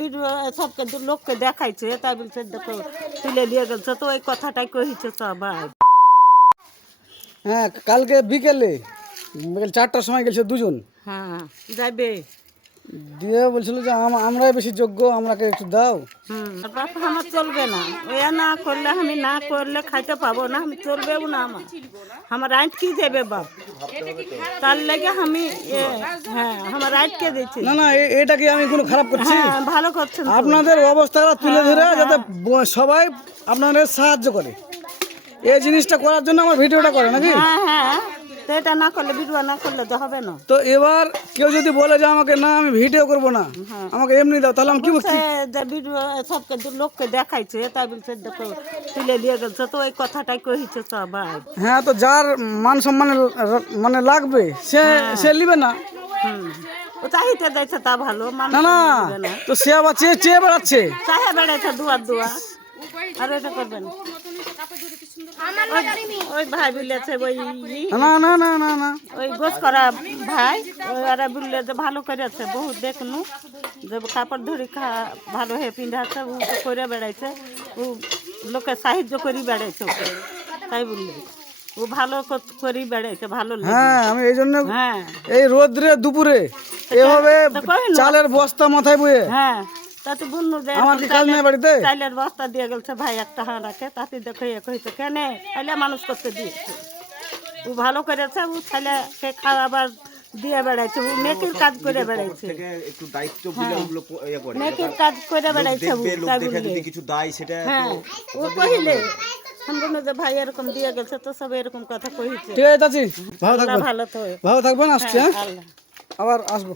Video সবকে লোককে দেখাইছে, তাই বলছে দেখো তুলে নিয়ে গেছে, তো ওই কথাটাই কহিছে সবাই। হ্যাঁ, কালকে বিকেল 4টার সময় গেছে দুজন, হ্যাঁ যাবে। দিয়ে বলছিল যে আমরাই বেশি যোগ্য, আমাকে একটু দাও। বাপ আমার চলবে না, ওই না করলে আমি না করলে খাইতে পাবো না, আমি চলবেও না। আমার রাইট কি দেবে বাপ, তার লেগে আমি হ্যাঁ আমার রাইট কে দিচ্ছি। না না, এটা কি আমি কোনো খারাপ করছি? হ্যাঁ ভালো করছেন তো। আপনাদের অবস্থাটা তুলে ধরে যাতে সবাই আপনাদের সাহায্য করে, এই জিনিসটা করার জন্য আমার ভিডিওটা করে নাকি? হ্যাঁ হ্যাঁ, তো এটা না করলে ভিডিও না করলে তো হবে না। তো এবার কেউ যদি বলে যে আমাকে না আমি ভিডিও করব না, আমাকে এমনি দাও, তাহলে আমি কি বলছি? যে ভিডিও সবকে লোককে দেখাইছে, তাই বলছে দেখো তুলে দিয়ে গেছে, তো ওই কথাটাই কহিছে সবাই। হ্যাঁ, তো যার মান সম্মানে মানে লাগবে সে নিবে না। ও চাহিতে দিয়েছে তা ভালো, মানুষ না না, নিবে না। তো সে আবার চেয়ে বেড়াচ্ছে। চাহে বেড়াইছে দুয়ার দুয়ার, আর এটা করবেন ওই ভাই বলেছে ওই না না না না না, ওই গোস করা ভাই, ওরা বললে যে ভালো করেছে, বহুত দেখনু যে কাপড় ধরি ভালো হয়ে পিন্ধাচ্ছে, ও তো করে বেড়াইছে, ও লোকের সাহায্য করি বেড়াইছে ওকে, তাই বললে ও ভালো করি বেড়াইছে, ভালো লাগে। হ্যাঁ, আমি এই জন্য হ্যাঁ এই রোদ্রে দুপুরে এভাবে চালের বস্তা মাথায় বয়ে, হ্যাঁ, তাতে বুনু যে আমার কি কাজ নেই বাড়িতে? চাইলের বস্তা দিয়ে গেছে ভাই একটা হাঁড়াকে, তাতে দেখে কইছে কেন তাইলে মানুষ করতে দিয়েছে, ও ভালো করেছে, ও ছেলেকে খাওয়াবার দিয়ে বেড়াইছে, ও মেকির কাজ করে বেড়াইছে, একটু দায়িত্ব বুঝে ওগুলো করে মেকির কাজ করে বেড়াইছে, ও লোক তাই দেখে বললে যদি কিছু দায় সেটা হ্যাঁ ও কহিলে আমি যে ভাই এরকম দিয়ে গেছে, তো সব এরকম কথা কহিছে। ঠিক আছে চাচি, ভালো থাকবেন, ভালো তো ভালো থাকবেন, আসছি, হ্যাঁ আল্লাহ। আবার আসবো।